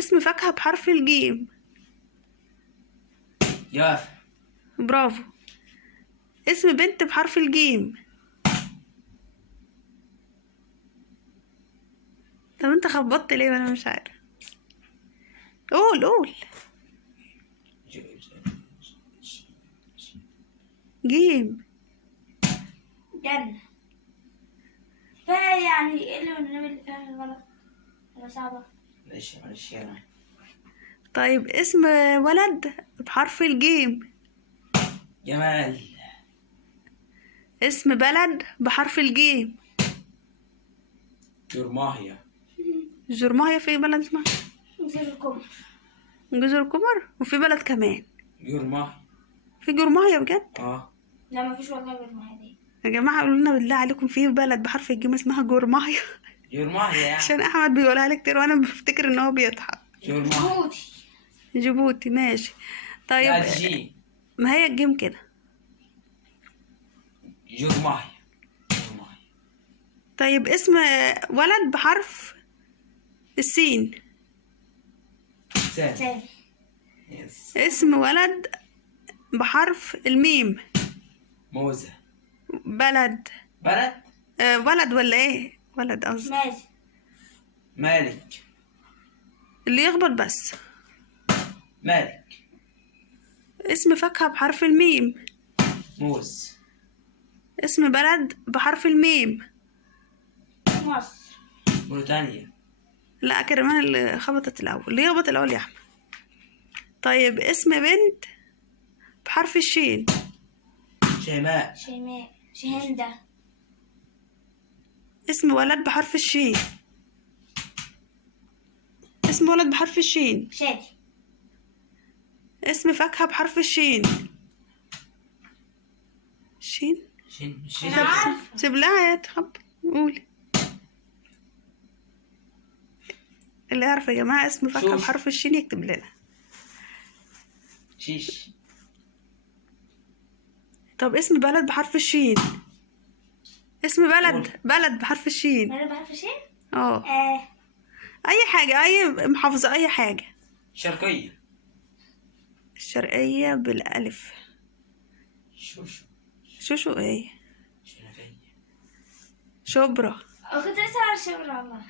اسم فاكهة بحرف الجيم. جوافة. برافو. اسم بنت بحرف الجيم. طب انت خبطت ليه وانا مش عارف؟ قول. جيم. جنة. فيعني ايه اللي فيها غلط ولا صعبة؟ معلش يلا. طيب اسم ولد بحرف الجيم. جمال. اسم بلد بحرف الجيم. جرماهية. جرماهية. في بلد اسمها جزر القمر. جزر القمر. وفي بلد كمان جرماهية. في جرماهية بجد. لا مفيش والله غير المعادية. يا جماعة قولوا لنا بالله عليكم في بلد بحرف الجيم اسمها جرماهية. جرماهية يعني. عشان احمد بيقولها لي كتير وانا بفتكر ان هو بيضحك. جرماهية. جيبوتي. جيبوتي. ماشي. طيب لا جي. ما هي الجيم كده. جرماهية. طيب اسم ولد بحرف السين. سامي. اسم ولد بحرف الميم. موزة. بلد. ولد ولا ايه؟ ولد قصدي. مالك. اللي يخبط بس. مالك. اسم فاكهة بحرف الميم. موز. اسم بلد بحرف الميم. مصر. موريتانيا. لا كريمان اللي خبطت الأول. اللي يخبط الأول يا أحمد. طيب اسم بنت بحرف الشين. شيماء. شهندة. اسم ولد بحرف الشين. اسم ولد بحرف الشين. شادي. اسم فاكهة بحرف الشين. شين. أنا عارفة. سيب لها يا تخبط. قولي. اللي يعرف يا جماعة اسم فاكهة شوش. بحرف الشين يكتب لنا. شيش. طب اسم بلد بحرف الشين. اسم بلد بحرف الشين. أنا بعرف شيء؟ اي حاجة، اي محافظة، اي حاجة. شرقية. الشرقية بالالف. شوشو ايه؟ شنفية. شبرا. كنت لسه على الشبر والله.